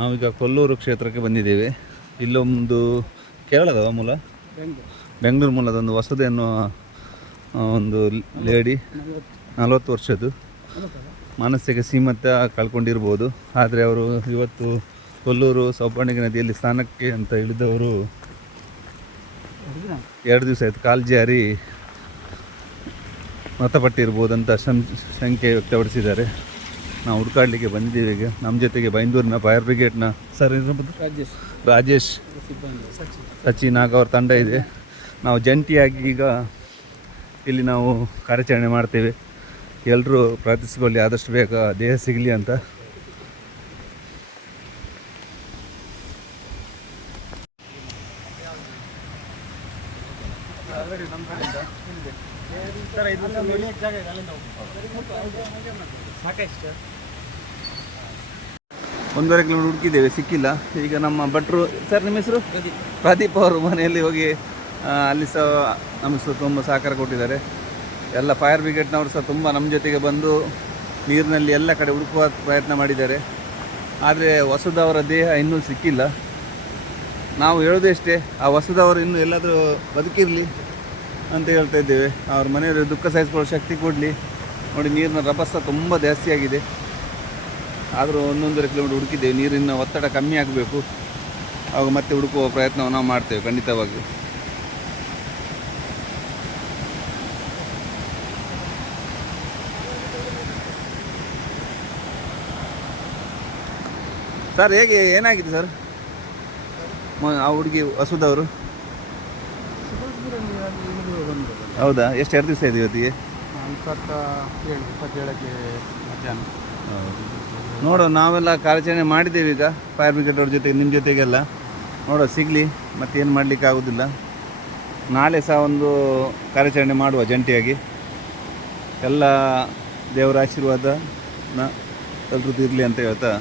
ನಾವೀಗ ಕೊಲ್ಲೂರು ಕ್ಷೇತ್ರಕ್ಕೆ ಬಂದಿದ್ದೇವೆ. ಇಲ್ಲೊಂದು ಕೇರಳದ ಮೂಲ? ಬೆಂಗಳೂರು ಮೂಲದ ಒಂದು ವಸತಿ ಅನ್ನೋ ಒಂದು ಲೇಡಿ ನಲವತ್ತು ವರ್ಷದ್ದು. ಮಾನಸಿಕ ಸೀಮಂತ ಕಳ್ಕೊಂಡಿರ್ಬೋದು. ಆದರೆ ಅವರು ಇವತ್ತು ಕೊಲ್ಲೂರು ಸೌಪರ್ಣಿಗೆ ನದಿಯಲ್ಲಿ ಸ್ನಾನಕ್ಕೆ ಅಂತ ಇಳಿದವರು ಎರಡು ದಿವಸ ಆಯಿತು. ಕಾಲು ಜಾರಿ ಮೃತಪಟ್ಟಿರ್ಬೋದು ಅಂತ ಶಂ- ಶಂಕೆ ವ್ಯಕ್ತಪಡಿಸಿದ್ದಾರೆ. ನಾವು ಹುಡುಕಾಡಲಿಕ್ಕೆ ಬಂದಿದ್ದೀವಿ ಈಗ. ನಮ್ಮ ಜೊತೆಗೆ ಬೈಂದೂರಿನ ಫೈರ್ ಬ್ರಿಗೇಡ್ನ ಸರ್ ರಾಜೇಶ್. ರಾಜೇಶ್ ಸಚಿನ್ ಸಚಿನ್ ಆಗ ಅವ್ರ ತಂಡ ಇದೆ. ನಾವು ಜಂಟಿಯಾಗಿ ಈಗ ಇಲ್ಲಿ ನಾವು ಕಾರ್ಯಾಚರಣೆ ಮಾಡ್ತೇವೆ. ಎಲ್ಲರೂ ಪ್ರಾರ್ಥಿಸಿಕೊಳ್ಳಿ ಆದಷ್ಟು ಬೇಗ ದೇಹ ಸಿಗಲಿ ಅಂತ. ಒಂದೂವರೆ ಕಿಲೋಮೀಟರ್ ಹುಡುಕಿದ್ದೇವೆ ಸಿಕ್ಕಿಲ್ಲ. ಈಗ ನಮ್ಮ ಭಟ್ರು ಸರ್ ನಿಮ್ಮ ಹೆಸರು? ಪ್ರದೀಪ್. ಅವರು ಮನೆಯಲ್ಲಿ ಹೋಗಿ ಅಲ್ಲಿ ಸಹ ನಮಗೆ ಸಹ ತುಂಬ ಸಹಕಾರ ಕೊಟ್ಟಿದ್ದಾರೆ. ಎಲ್ಲ ಫೈರ್ ಬ್ರಿಗೇಡ್ನವರು ಸಹ ತುಂಬ ನಮ್ಮ ಜೊತೆಗೆ ಬಂದು ನೀರಿನಲ್ಲಿ ಎಲ್ಲ ಕಡೆ ಹುಡುಕುವ ಪ್ರಯತ್ನ ಮಾಡಿದ್ದಾರೆ. ಆದರೆ ವಸುದವರ ದೇಹ ಇನ್ನೂ ಸಿಕ್ಕಿಲ್ಲ. ನಾವು ಹೇಳೋದೇ ಆ ವಸುದವರು ಇನ್ನೂ ಎಲ್ಲಾದರೂ ಬದುಕಿರಲಿ. ಅಂತ ಹೇಳ್ತಾ ಇದ್ದೇವೆ. ಅವ್ರ ಮನೆಯಲ್ಲಿ ದುಃಖ ಸಹಿಸ್ಕೊಳ್ಳೋ ಶಕ್ತಿ ಕೊಡಲಿ. ನೋಡಿ, ನೀರಿನ ರಭಸ ತುಂಬ ಜಾಸ್ತಿ ಆಗಿದೆ. ಆದರೂ ಒಂದೊಂದೂವರೆ ಕಿಲೋಮೀಟರ್ ಹುಡುಕಿದ್ದೇವೆ. ನೀರಿನ ಒತ್ತಡ ಕಮ್ಮಿ ಆಗಬೇಕು. ಆವಾಗ ಮತ್ತೆ ಹುಡುಕುವ ಪ್ರಯತ್ನವನ್ನು ನಾವು ಮಾಡ್ತೇವೆ, ಖಂಡಿತವಾಗಿ. ಸರ್, ಹೇಗೆ ಏನಾಗಿದೆ ಸರ್? ಆ ಹುಡುಗಿ ಹಸುದವರು ಹೌದಾ? ಎಷ್ಟು ಎರಡು ದಿವಸ ಇದೆ ಇವತ್ತಿಗೆ? ಇಪ್ಪತ್ತ ಏಳು ಇಪ್ಪತ್ತೇಳಕ್ಕೆ ಮಧ್ಯಾಹ್ನ. ನೋಡುವ ನಾವೆಲ್ಲ ಕಾರ್ಯಾಚರಣೆ ಮಾಡಿದ್ದೇವೆ ಈಗ ಫೈರ್ ಬ್ರಿಗೇಡ್ ಅವ್ರ ಜೊತೆ ನಿಮ್ಮ ಜೊತೆಗೆಲ್ಲ. ನೋಡುವ ಸಿಗಲಿ ಮತ್ತೇನು ಮಾಡಲಿಕ್ಕೆ ಆಗೋದಿಲ್ಲ. ನಾಳೆ ಸಹ ಒಂದು ಕಾರ್ಯಾಚರಣೆ ಮಾಡುವ ಜಂಟಿಯಾಗಿ. ಎಲ್ಲ ದೇವರ ಆಶೀರ್ವಾದ ನ ಇರಲಿ ಅಂತ ಹೇಳ್ತಾ